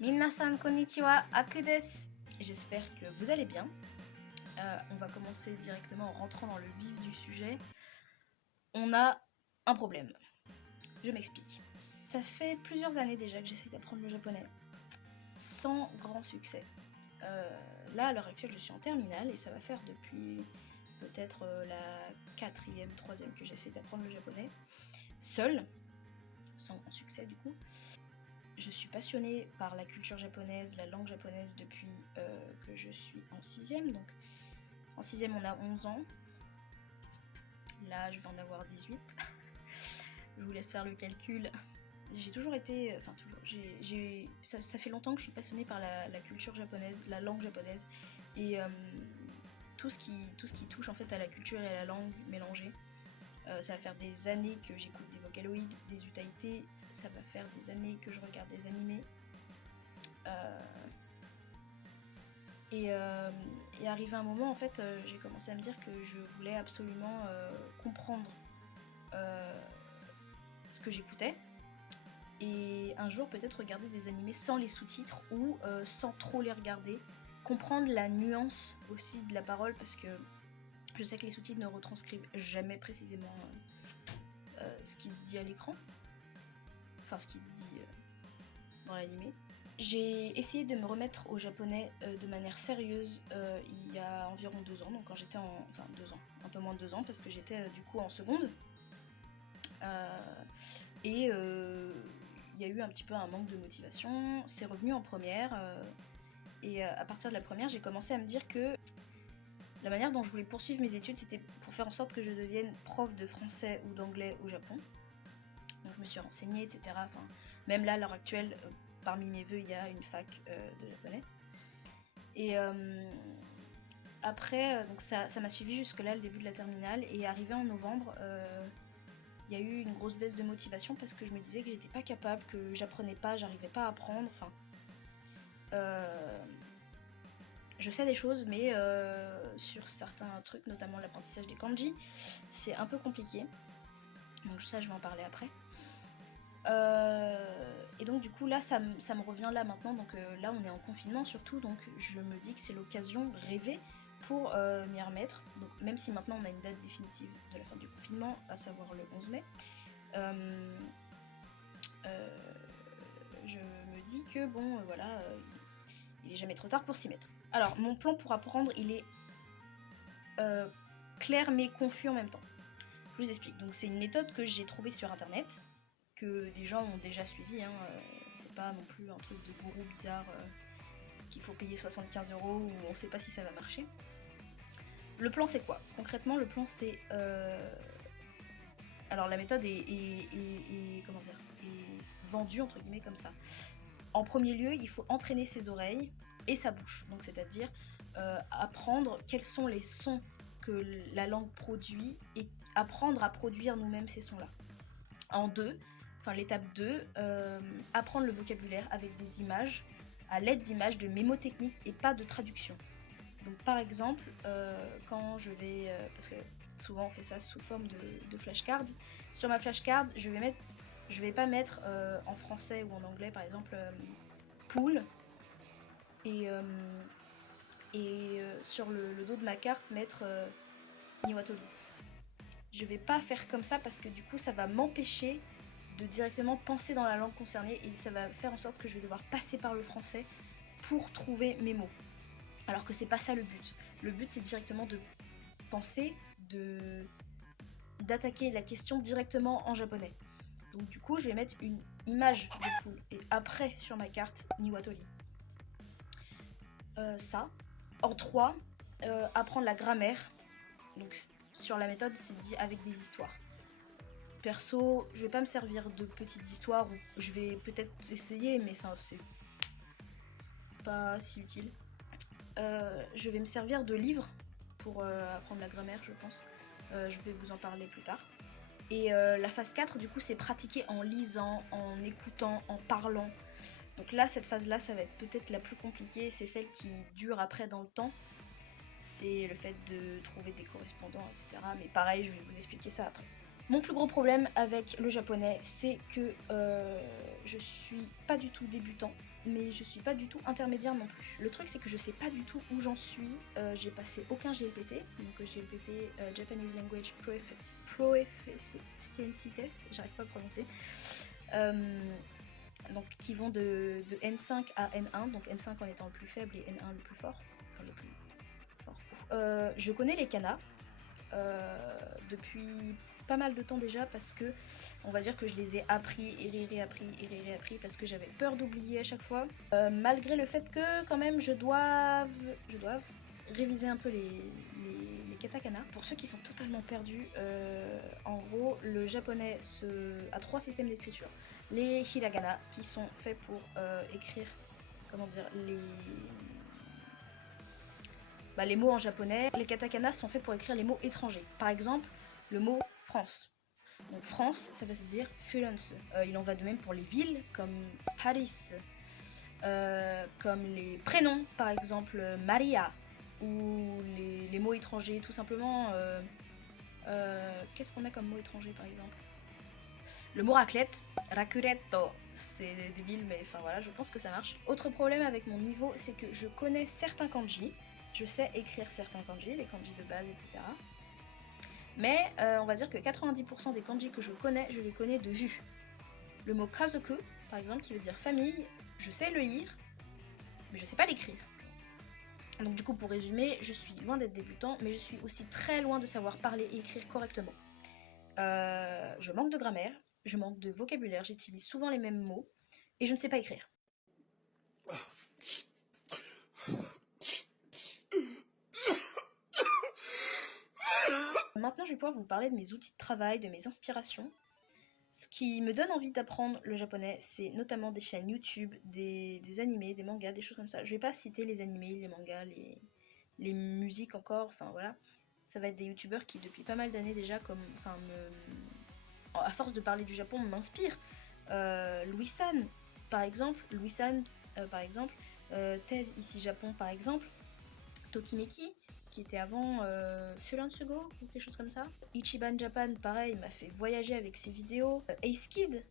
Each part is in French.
Minasan konnichiwa, Aku desu. J'espère que vous allez bien. On va commencer directement en rentrant dans le vif du sujet. On a un problème. Je m'explique. Ça fait plusieurs années déjà que j'essaie d'apprendre le japonais, sans grand succès. Là, à l'heure actuelle, je suis en terminale et ça va faire depuis peut-être la 4e, 3e que j'essaie d'apprendre le japonais, seule, sans grand succès du coup. Je suis passionnée par la culture japonaise, la langue japonaise depuis que je suis en 6e. Donc en 6e on a 11 ans. Là je vais en avoir 18. Je vous laisse faire le calcul. J'ai toujours été, enfin toujours, ça fait longtemps que je suis passionnée par la culture japonaise, la langue japonaise et tout ce qui touche en fait à la culture et à la langue mélangée. Ça va faire des années que j'écoute des Vocaloid, des Utaite, ça va faire des années que je regarde des animés. Et arrivé un moment, en fait, j'ai commencé à me dire que je voulais absolument comprendre ce que j'écoutais. Et un jour, peut-être regarder des animés sans les sous-titres ou sans trop les regarder. Comprendre la nuance aussi de la parole, parce que je sais que les sous-titres ne retranscrivent jamais précisément ce qui se dit à l'écran. Enfin, ce qui se dit dans l'animé. J'ai essayé de me remettre au japonais de manière sérieuse il y a environ 2 ans, donc quand j'étais enfin 2 ans, un peu moins de 2 ans, parce que j'étais du coup en seconde. Et il y a eu un petit peu un manque de motivation, c'est revenu en première, et à partir de la première, j'ai commencé à me dire que la manière dont je voulais poursuivre mes études, c'était pour faire en sorte que je devienne prof de français ou d'anglais au Japon. Donc je me suis renseignée, etc. Enfin, même là, à l'heure actuelle, parmi mes vœux, il y a une fac de japonais. Et après, donc ça m'a suivi jusque-là, le début de la terminale. Et arrivé en novembre, il y a eu une grosse baisse de motivation parce que je me disais que j'étais pas capable, que j'apprenais pas, j'arrivais pas à apprendre. Enfin, je sais des choses, mais sur certains trucs, notamment l'apprentissage des kanji, c'est un peu compliqué. Donc ça, je vais en parler après. Et donc du coup là ça me revient là maintenant, donc là on est en confinement surtout, donc je me dis que c'est l'occasion de rêver pour m'y remettre. Donc même si maintenant on a une date définitive de la fin du confinement, à savoir le 11 mai, je me dis que bon voilà, il est jamais trop tard pour s'y mettre. Alors mon plan pour apprendre il est clair mais confus en même temps. Je vous explique, donc c'est une méthode que j'ai trouvée sur internet, que des gens ont déjà suivi, hein, c'est pas non plus un truc de gourou bizarre qu'il faut payer 75 € ou on sait pas si ça va marcher. Le plan c'est quoi? Concrètement le plan c'est... Alors la méthode comment dire, est vendue entre guillemets comme ça. En premier lieu il faut entraîner ses oreilles et sa bouche, donc c'est-à-dire apprendre quels sont les sons que la langue produit et apprendre à produire nous-mêmes ces sons-là. En deux, enfin l'étape 2, apprendre le vocabulaire avec des images, à l'aide d'images de mémotechnique et pas de traduction. Donc par exemple, quand je vais, parce que souvent on fait ça sous forme de flashcards, sur ma flashcard, je vais pas mettre en français ou en anglais par exemple pool, et sur le dos de ma carte mettre Niwatori. Je vais pas faire comme ça parce que du coup ça va m'empêcher de directement penser dans la langue concernée et ça va faire en sorte que je vais devoir passer par le français pour trouver mes mots. Alors que c'est pas ça le but. Le but c'est directement de penser, d'attaquer la question directement en japonais. Donc du coup je vais mettre une image de poule et après sur ma carte Niwatori. Ça. En 3, apprendre la grammaire. Donc sur la méthode c'est dit avec des histoires. Perso, je vais pas me servir de petites histoires, ou je vais peut-être essayer, mais enfin c'est pas si utile. Je vais me servir de livres pour apprendre la grammaire, je pense. Je vais vous en parler plus tard. Et la phase 4, du coup, c'est pratiquer en lisant, en écoutant, en parlant. Donc là, cette phase-là, ça va être peut-être la plus compliquée. C'est celle qui dure après dans le temps. C'est le fait de trouver des correspondants, etc. Mais pareil, je vais vous expliquer ça après. Mon plus gros problème avec le japonais, c'est que je suis pas du tout débutant, mais je suis pas du tout intermédiaire non plus. Le truc, c'est que je sais pas du tout où j'en suis. J'ai passé aucun GLPT, donc GLPT Japanese Language Proficiency Test, j'arrive pas à le prononcer. Donc qui vont de N5 à N1, donc N5 en étant le plus faible et N1 le plus fort. Enfin, le plus fort. Je connais les kanas depuis pas mal de temps déjà parce que on va dire que je les ai appris et réappris parce que j'avais peur d'oublier à chaque fois. Malgré le fait que quand même je dois réviser un peu les katakana. Pour ceux qui sont totalement perdus, en gros le japonais a 3 systèmes d'écriture. Les hiragana qui sont faits pour écrire, comment dire, les mots en japonais. Les katakana sont faits pour écrire les mots étrangers. Par exemple, le mot France. Donc France, ça veut dire Florence. Il en va de même pour les villes comme Paris, comme les prénoms, par exemple Maria, ou les mots étrangers, tout simplement. Qu'est-ce qu'on a comme mot étranger, par exemple? Le mot raclette, racuretto, c'est des villes, mais enfin voilà, je pense que ça marche. Autre problème avec mon niveau, c'est que je connais certains kanji, je sais écrire certains kanji, les kanji de base, etc. Mais on va dire que 90% des kanji que je les connais de vue. Le mot kazoku, par exemple, qui veut dire famille, je sais le lire, mais je sais pas l'écrire. Donc du coup, pour résumer, je suis loin d'être débutant, mais je suis aussi très loin de savoir parler et écrire correctement. Je manque de grammaire, je manque de vocabulaire, j'utilise souvent les mêmes mots, et je ne sais pas écrire. Maintenant, je vais pouvoir vous parler de mes outils de travail, de mes inspirations. Ce qui me donne envie d'apprendre le japonais, c'est notamment des chaînes YouTube, des animés, des mangas, des choses comme ça. Je vais pas citer les animés, les mangas, les musiques encore, enfin voilà. Ça va être des youtubeurs qui depuis pas mal d'années déjà, à force de parler du Japon, m'inspirent. Louis-san, par exemple, Ted ici Japon par exemple, Tokimeki, qui était avant Furansugo ou quelque chose comme ça. Ichiban Japan, pareil, m'a fait voyager avec ses vidéos. Ace Kid,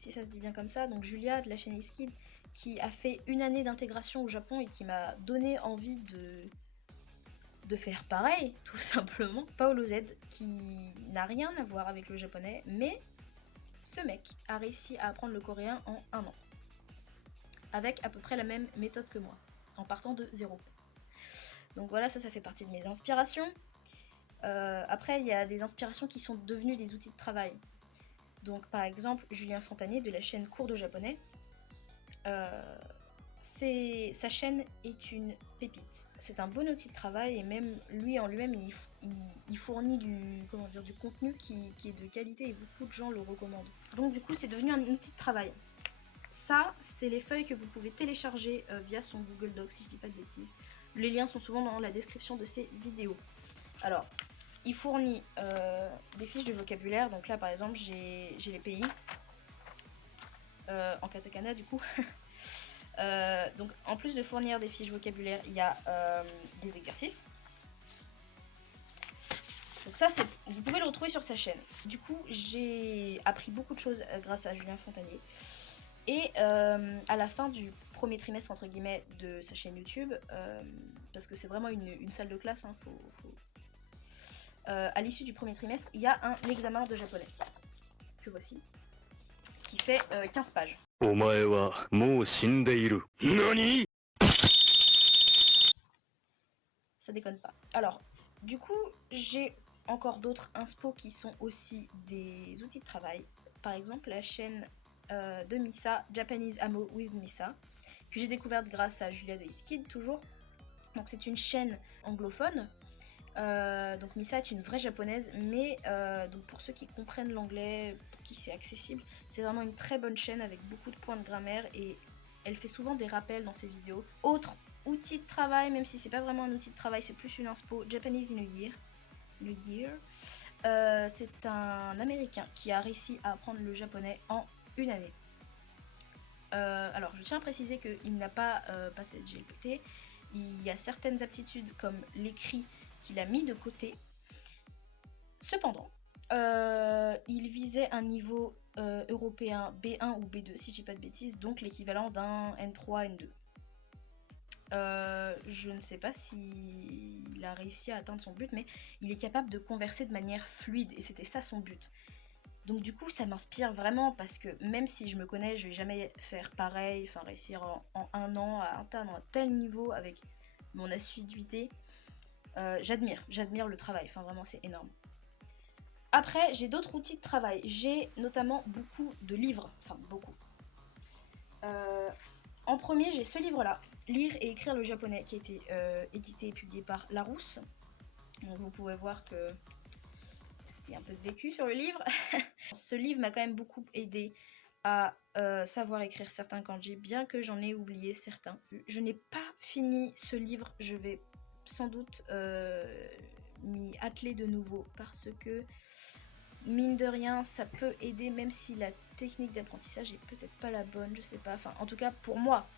si ça se dit bien comme ça, donc Julia de la chaîne Ace Kid, qui a fait une année d'intégration au Japon et qui m'a donné envie de faire pareil, tout simplement. Paolo Z, qui n'a rien à voir avec le japonais, mais ce mec a réussi à apprendre le coréen en 1 an. Avec à peu près la même méthode que moi, en partant de 0. Donc voilà, ça fait partie de mes inspirations. Après, il y a des inspirations qui sont devenues des outils de travail. Donc par exemple, Julien Fontanier de la chaîne Cours de japonais. Sa chaîne est une pépite. C'est un bon outil de travail et même lui en lui-même, il fournit du contenu qui est de qualité et beaucoup de gens le recommandent. Donc du coup, c'est devenu un outil de travail. Ça, c'est les feuilles que vous pouvez télécharger via son Google Docs, si je dis pas de bêtises. Les liens sont souvent dans la description de ces vidéos. Alors, il fournit des fiches de vocabulaire. Donc là, par exemple, j'ai les pays en katakana du coup. Donc, en plus de fournir des fiches vocabulaire, il y a des exercices. Donc ça, vous pouvez le retrouver sur sa chaîne. Du coup, j'ai appris beaucoup de choses grâce à Julien Fontanier. Et à la fin du premier trimestre, entre guillemets, de sa chaîne YouTube, parce que c'est vraiment une salle de classe, hein, à l'issue du premier trimestre, il y a un examen de japonais, que voici, qui fait 15 pages. Ça déconne pas. Alors, du coup, j'ai encore d'autres inspo qui sont aussi des outils de travail. Par exemple, la chaîne de Misa, Japanese Amo with Misa, que j'ai découverte grâce à Julia de Iskid, toujours. Donc c'est une chaîne anglophone. Donc Misa est une vraie japonaise, mais donc pour ceux qui comprennent l'anglais, pour qui c'est accessible, c'est vraiment une très bonne chaîne avec beaucoup de points de grammaire et elle fait souvent des rappels dans ses vidéos. Autre outil de travail, même si c'est pas vraiment un outil de travail, c'est plus une inspo, Japanese in a Year. C'est un américain qui a réussi à apprendre le japonais en 1 année. Alors je tiens à préciser qu'il n'a pas passé de GLPT. Il y a certaines aptitudes comme l'écrit qu'il a mis de côté. Cependant, Il visait un niveau européen B1 ou B2, si je dis pas de bêtises, donc l'équivalent d'un N3, N2. Je ne sais pas s'il a réussi à atteindre son but, mais il est capable de converser de manière fluide, et c'était ça son but. Donc du coup, ça m'inspire vraiment, parce que même si je me connais, je vais jamais faire pareil, enfin réussir en un an à atteindre un tel niveau avec mon assiduité. J'admire le travail, enfin vraiment c'est énorme. Après, j'ai d'autres outils de travail. J'ai notamment beaucoup de livres, enfin beaucoup. En premier, j'ai ce livre-là, Lire et écrire le japonais, qui a été édité et publié par Larousse. Donc vous pouvez voir que il y a un peu de vécu sur le livre. Ce livre m'a quand même beaucoup aidé à savoir écrire certains kanji, bien que j'en ai oublié certains. Je n'ai pas fini ce livre, je vais sans doute m'y atteler de nouveau, parce que mine de rien, ça peut aider, même si la technique d'apprentissage est peut-être pas la bonne, je sais pas. Enfin, en tout cas, pour moi.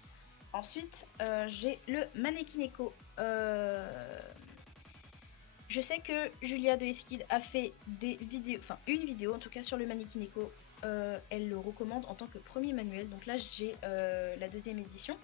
Ensuite, j'ai le Manekineko. Je sais que Julia de Eskid a fait des vidéos, enfin une vidéo en tout cas sur le Manekineko. Elle le recommande en tant que premier manuel. Donc là, j'ai la deuxième édition.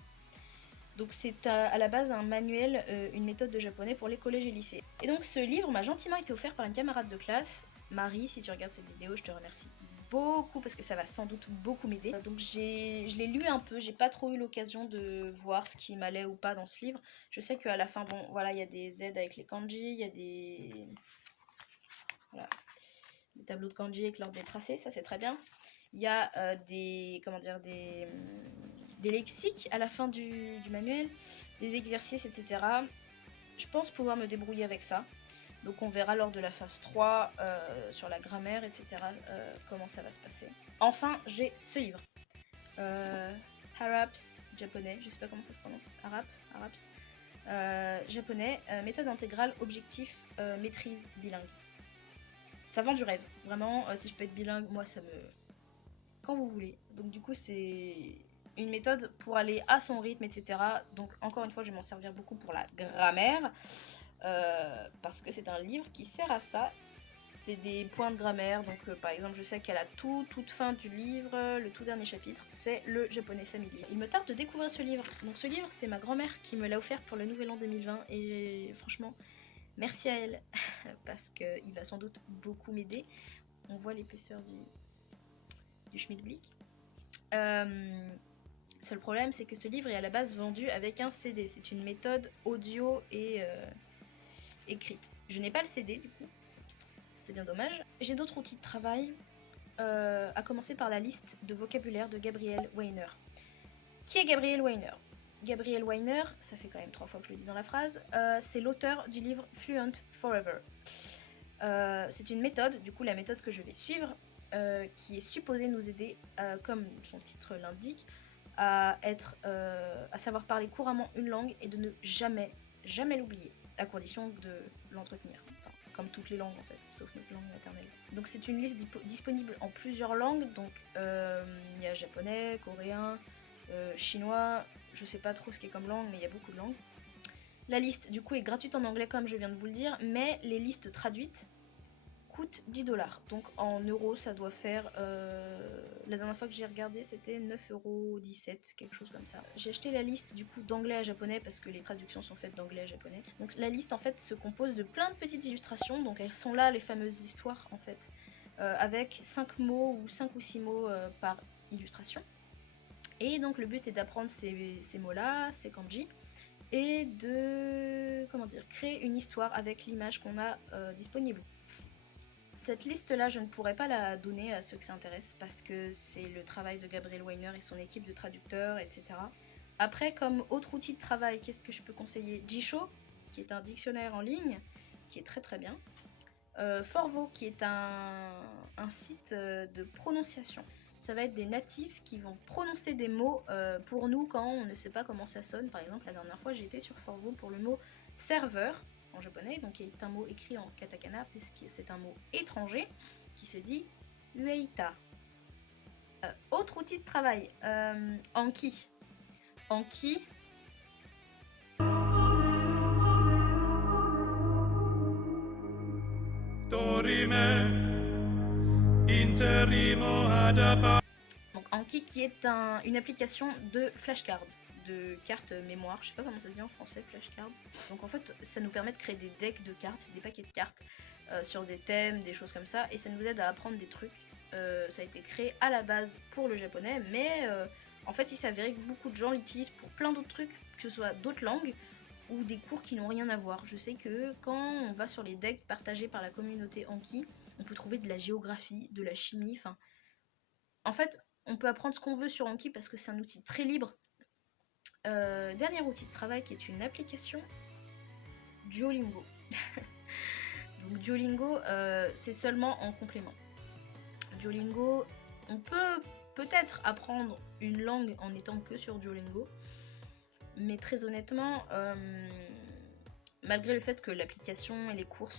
Donc c'est à la base un manuel, une méthode de japonais pour les collèges et lycées. Et donc ce livre m'a gentiment été offert par une camarade de classe. Marie, si tu regardes cette vidéo, je te remercie beaucoup parce que ça va sans doute beaucoup m'aider. Donc je l'ai lu un peu, j'ai pas trop eu l'occasion de voir ce qui m'allait ou pas dans ce livre. Je sais qu'à la fin, bon voilà, il y a des aides avec les kanji, il y a des... Voilà, des tableaux de kanji avec l'ordre des tracés, ça c'est très bien. Il y a des... comment dire, des lexiques à la fin du manuel, des exercices, etc. Je pense pouvoir me débrouiller avec ça. Donc on verra lors de la phase 3 sur la grammaire, etc. Comment ça va se passer. Enfin, j'ai ce livre. Haraps japonais, je sais pas comment ça se prononce. Haraps. Japonais, méthode intégrale, objectif, maîtrise, bilingue. Ça vend du rêve. Vraiment, si je peux être bilingue, moi ça me... Quand vous voulez. Donc du coup c'est une méthode pour aller à son rythme, etc. Donc encore une fois, je vais m'en servir beaucoup pour la grammaire. Parce que c'est un livre qui sert à ça. C'est des points de grammaire, donc par exemple je sais qu'à la toute fin du livre, le tout dernier chapitre, c'est le japonais familier. Il me tarde de découvrir ce livre. Donc ce livre, c'est ma grand-mère qui me l'a offert pour le nouvel an 2020 et franchement, merci à elle parce qu'il va sans doute beaucoup m'aider. On voit l'épaisseur du Schmidblick. Seul problème, c'est que ce livre est à la base vendu avec un CD. C'est une méthode audio et écrite. Je n'ai pas le CD du coup, c'est bien dommage. J'ai d'autres outils de travail, à commencer par la liste de vocabulaire de Gabriel Weiner. Qui est Gabriel Weiner? Gabriel Weiner, ça fait quand même 3 fois que je le dis dans la phrase, c'est l'auteur du livre Fluent Forever. C'est une méthode, du coup la méthode que je vais suivre, qui est supposée nous aider, comme son titre l'indique, à savoir parler couramment une langue et de ne jamais l'oublier, à condition de l'entretenir. Enfin, comme toutes les langues en fait, sauf notre langue maternelle. Donc c'est une liste disponible en plusieurs langues, donc il y a japonais, coréen, chinois, je sais pas trop ce qui est comme langue, mais il y a beaucoup de langues. La liste du coup est gratuite en anglais comme je viens de vous le dire, mais les listes traduites coûtent 10 $. Donc en euros ça doit faire, la dernière fois que j'ai regardé c'était 9,17 €, quelque chose comme ça. J'ai acheté la liste du coup d'anglais à japonais parce que les traductions sont faites d'anglais à japonais. Donc la liste en fait se compose de plein de petites illustrations, donc elles sont là les fameuses histoires en fait, avec 5 mots ou 5 ou 6 mots par illustration. Et donc le but est d'apprendre ces mots-là, ces kanji, et de créer une histoire avec l'image qu'on a disponible. Cette liste-là, je ne pourrais pas la donner à ceux que ça intéresse parce que c'est le travail de Gabriel Weiner et son équipe de traducteurs, etc. Après, comme autre outil de travail, qu'est-ce que je peux conseiller? Jisho, qui est un dictionnaire en ligne, qui est très très bien. Forvo, qui est un site de prononciation. Ça va être des natifs qui vont prononcer des mots pour nous quand on ne sait pas comment ça sonne. Par exemple, la dernière fois, j'ai été sur Forvo pour le mot serveur en japonais, donc qui est un mot écrit en katakana, puisque c'est un mot étranger qui se dit ueita. Autre outil de travail, Anki. Anki. Dorime. Donc Anki qui est une application de flashcards, de cartes mémoire, je sais pas comment ça se dit en français, flashcards. Donc en fait ça nous permet de créer des decks de cartes, des paquets de cartes sur des thèmes, des choses comme ça, et ça nous aide à apprendre des trucs. Ça a été créé à la base pour le japonais, mais en fait il s'avérait que beaucoup de gens l'utilisent pour plein d'autres trucs, que ce soit d'autres langues ou des cours qui n'ont rien à voir. Je sais que quand on va sur les decks partagés par la communauté Anki, on peut trouver de la géographie, de la chimie, enfin... En fait, on peut apprendre ce qu'on veut sur Anki parce que c'est un outil très libre. Dernier outil de travail qui est une application Duolingo. Donc Duolingo, c'est seulement en complément. Duolingo, on peut peut-être apprendre une langue en étant que sur Duolingo, mais très honnêtement, malgré le fait que l'application et les cours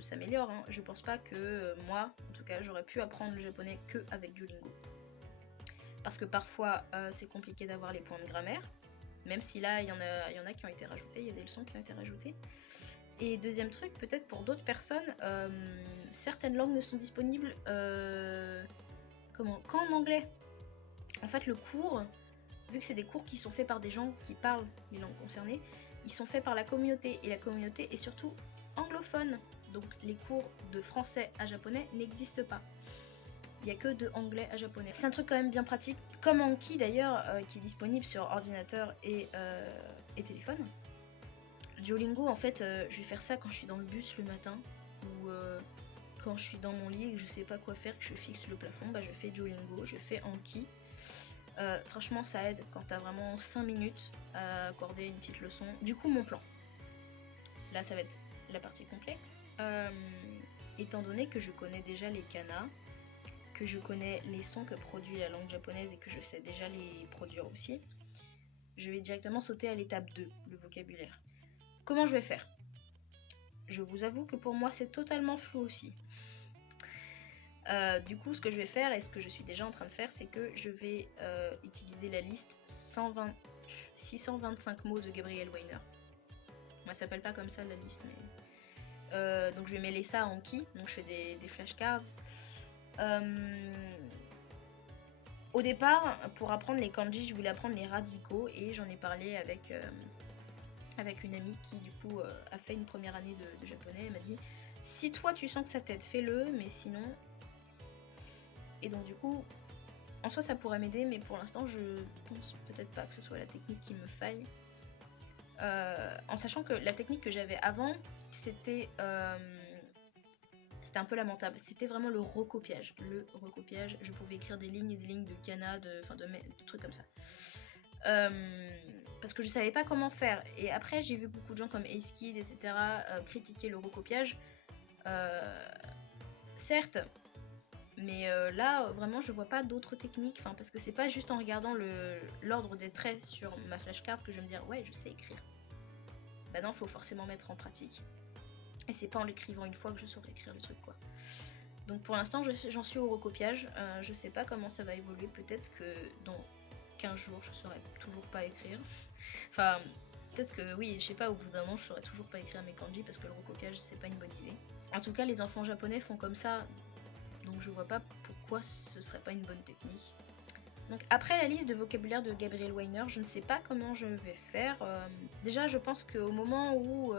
s'améliorent, hein, je pense pas que moi, en tout cas, j'aurais pu apprendre le japonais que avec Duolingo. Parce que parfois, c'est compliqué d'avoir les points de grammaire, même si là, il y en a qui ont été rajoutés, il y a des leçons qui ont été rajoutées. Et deuxième truc, peut-être pour d'autres personnes, certaines langues ne sont disponibles qu'en anglais. En fait, le cours, vu que c'est des cours qui sont faits par des gens qui parlent les langues concernées, ils sont faits par la communauté, et la communauté est surtout anglophone. Donc les cours de français à japonais n'existent pas. Il n'y a que de anglais à japonais. C'est un truc quand même bien pratique, comme Anki d'ailleurs, qui est disponible sur ordinateur et téléphone. Duolingo, en fait, je vais faire ça quand je suis dans le bus le matin, ou quand je suis dans mon lit et que je sais pas quoi faire, que je fixe le plafond, bah je fais Duolingo, je fais Anki. Franchement ça aide quand t'as vraiment 5 minutes à accorder une petite leçon. Du coup mon plan, là ça va être la partie complexe, étant donné que je connais déjà les kanas, que je connais les sons que produit la langue japonaise et que je sais déjà les produire aussi, je vais directement sauter à l'étape 2, le vocabulaire. Comment je vais faire? Je vous avoue que pour moi c'est totalement flou aussi. Du coup, ce que je vais faire, et ce que je suis déjà en train de faire, c'est que je vais utiliser la liste 625 mots de Gabriel Weiner. Moi, ça s'appelle pas comme ça la liste, mais... donc je vais mêler ça à Anki, donc je fais des flashcards. Au départ, pour apprendre les kanji, je voulais apprendre les radicaux, et j'en ai parlé avec une amie qui, du coup, a fait une première année de japonais. Elle m'a dit, si toi tu sens que ça t'aide, fais-le, mais sinon... Et donc du coup, en soi ça pourrait m'aider, mais pour l'instant je pense peut-être pas que ce soit la technique qui me faille. En sachant que la technique que j'avais avant, c'était un peu lamentable. C'était vraiment le recopiage. Je pouvais écrire des lignes et des lignes de kana, de trucs comme ça. Parce que je savais pas comment faire. Et après j'ai vu beaucoup de gens comme Ace Kid, etc. Critiquer le recopiage. Certes, mais là, vraiment, je vois pas d'autres techniques, parce que c'est pas juste en regardant l'ordre des traits sur ma flashcard que je vais me dire ouais, je sais écrire. Bah non, faut forcément mettre en pratique. Et c'est pas en l'écrivant une fois que je saurai écrire le truc, quoi. Donc pour l'instant, j'en suis au recopiage. Je sais pas comment ça va évoluer. Peut-être que dans 15 jours, je saurai toujours pas écrire. Enfin, peut-être que oui, je sais pas, au bout d'un an, je saurai toujours pas écrire mes kanji parce que le recopiage, c'est pas une bonne idée. En tout cas, les enfants japonais font comme ça. Donc je vois pas pourquoi ce serait pas une bonne technique. Donc après la liste de vocabulaire de Gabriel Weiner, je ne sais pas comment je vais faire. Déjà je pense qu'au moment où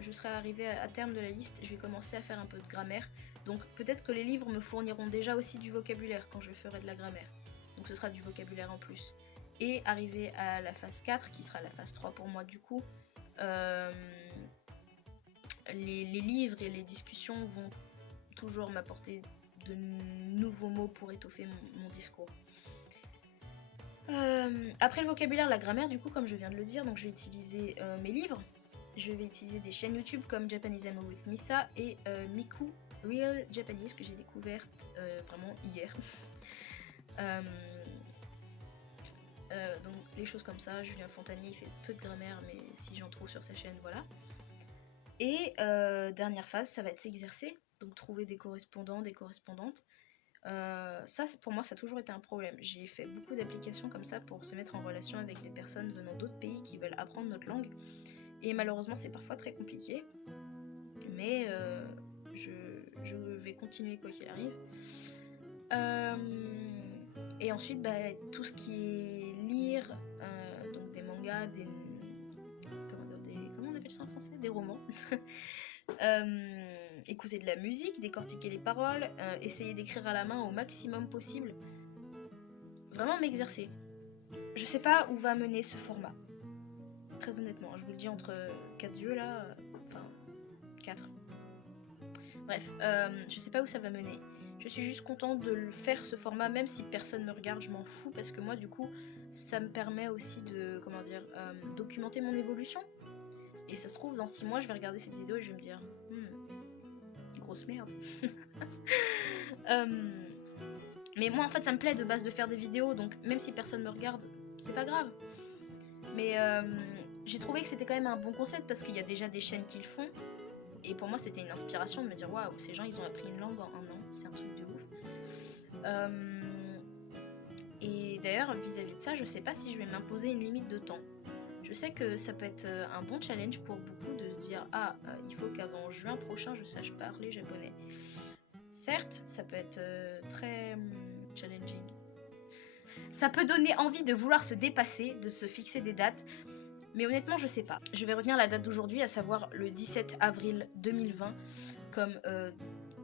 je serai arrivée à terme de la liste, je vais commencer à faire un peu de grammaire. Donc peut-être que les livres me fourniront déjà aussi du vocabulaire quand je ferai de la grammaire. Donc ce sera du vocabulaire en plus. Et arrivé à la phase 4, qui sera la phase 3 pour moi du coup, les livres et les discussions vont toujours m'apporter de nouveaux mots pour étoffer mon discours. Après le vocabulaire, la grammaire, du coup, comme je viens de le dire, donc je vais utiliser mes livres. Je vais utiliser des chaînes YouTube comme Japanese Amo with Misa et Miku Real Japanese que j'ai découverte vraiment hier. Donc les choses comme ça. Julien Fontanier, il fait peu de grammaire, mais si j'en trouve sur sa chaîne, voilà. Et dernière phase, ça va être s'exercer, donc trouver des correspondants, des correspondantes. Ça, pour moi, ça a toujours été un problème. J'ai fait beaucoup d'applications comme ça pour se mettre en relation avec des personnes venant d'autres pays qui veulent apprendre notre langue. Et malheureusement, c'est parfois très compliqué. Mais je vais continuer quoi qu'il arrive. Et ensuite, bah, tout ce qui est lire, donc des mangas, comment on appelle ça en français? Des romans. Écouter de la musique, décortiquer les paroles, essayer d'écrire à la main au maximum possible. Vraiment m'exercer. Je sais pas où va mener ce format. Très honnêtement, je vous le dis entre 4 yeux là, enfin 4. Bref, je sais pas où ça va mener. Je suis juste contente de le faire ce format, même si personne me regarde, je m'en fous, parce que moi du coup, ça me permet aussi de, comment dire, documenter mon évolution. Et ça se trouve, dans 6 mois, je vais regarder cette vidéo et je vais me dire, grosse merde. Mais moi en fait ça me plaît de base de faire des vidéos, donc même si personne me regarde, c'est pas grave. Mais j'ai trouvé que c'était quand même un bon concept parce qu'il y a déjà des chaînes qui le font. Et pour moi c'était une inspiration de me dire waouh, ces gens ils ont appris une langue en 1 an, c'est un truc de ouf. Et d'ailleurs vis-à-vis de ça, je sais pas si je vais m'imposer une limite de temps. Je sais que ça peut être un bon challenge pour beaucoup de se dire il faut qu'avant juin prochain je sache parler japonais. Certes, ça peut être très challenging. Ça peut donner envie de vouloir se dépasser, de se fixer des dates, mais honnêtement, je sais pas. Je vais retenir la date d'aujourd'hui, à savoir le 17 avril 2020, comme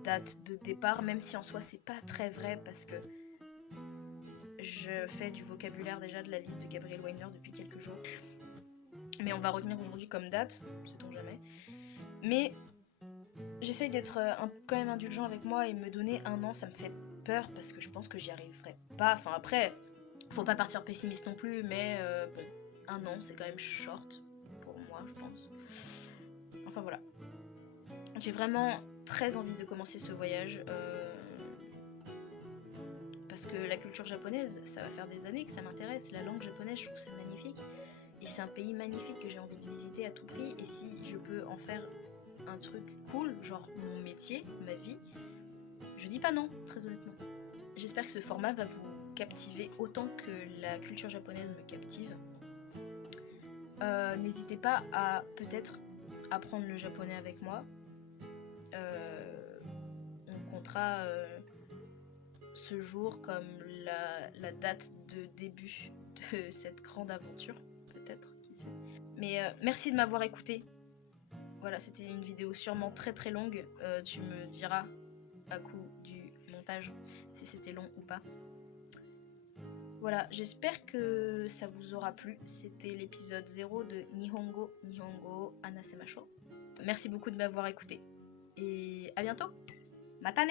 date de départ, même si en soi c'est pas très vrai parce que je fais du vocabulaire déjà de la liste de Gabriel Weiner depuis quelques jours. Mais on va retenir aujourd'hui comme date, sait-on jamais. Mais j'essaye d'être quand même indulgent avec moi et me donner 1 an, ça me fait peur parce que je pense que j'y arriverai pas. Enfin après, faut pas partir pessimiste non plus, mais bon, 1 an c'est quand même short pour moi, je pense. Enfin voilà. J'ai vraiment très envie de commencer ce voyage parce que la culture japonaise, ça va faire des années que ça m'intéresse. La langue japonaise, je trouve ça magnifique. Et c'est un pays magnifique que j'ai envie de visiter à tout prix. Et si je peux en faire un truc cool, genre mon métier, ma vie, je dis pas non, très honnêtement. J'espère que ce format va vous captiver autant que la culture japonaise me captive. N'hésitez pas à peut-être apprendre le japonais avec moi. On comptera ce jour comme la date de début de cette grande aventure, peut-être, qui sait. Mais merci de m'avoir écouté. Voilà, c'était une vidéo sûrement très très longue. Tu me diras à coup du montage si c'était long ou pas. Voilà, j'espère que ça vous aura plu. C'était l'épisode 0 de Nihongo Anasemasho. Merci beaucoup de m'avoir écouté. Et à bientôt. Matane!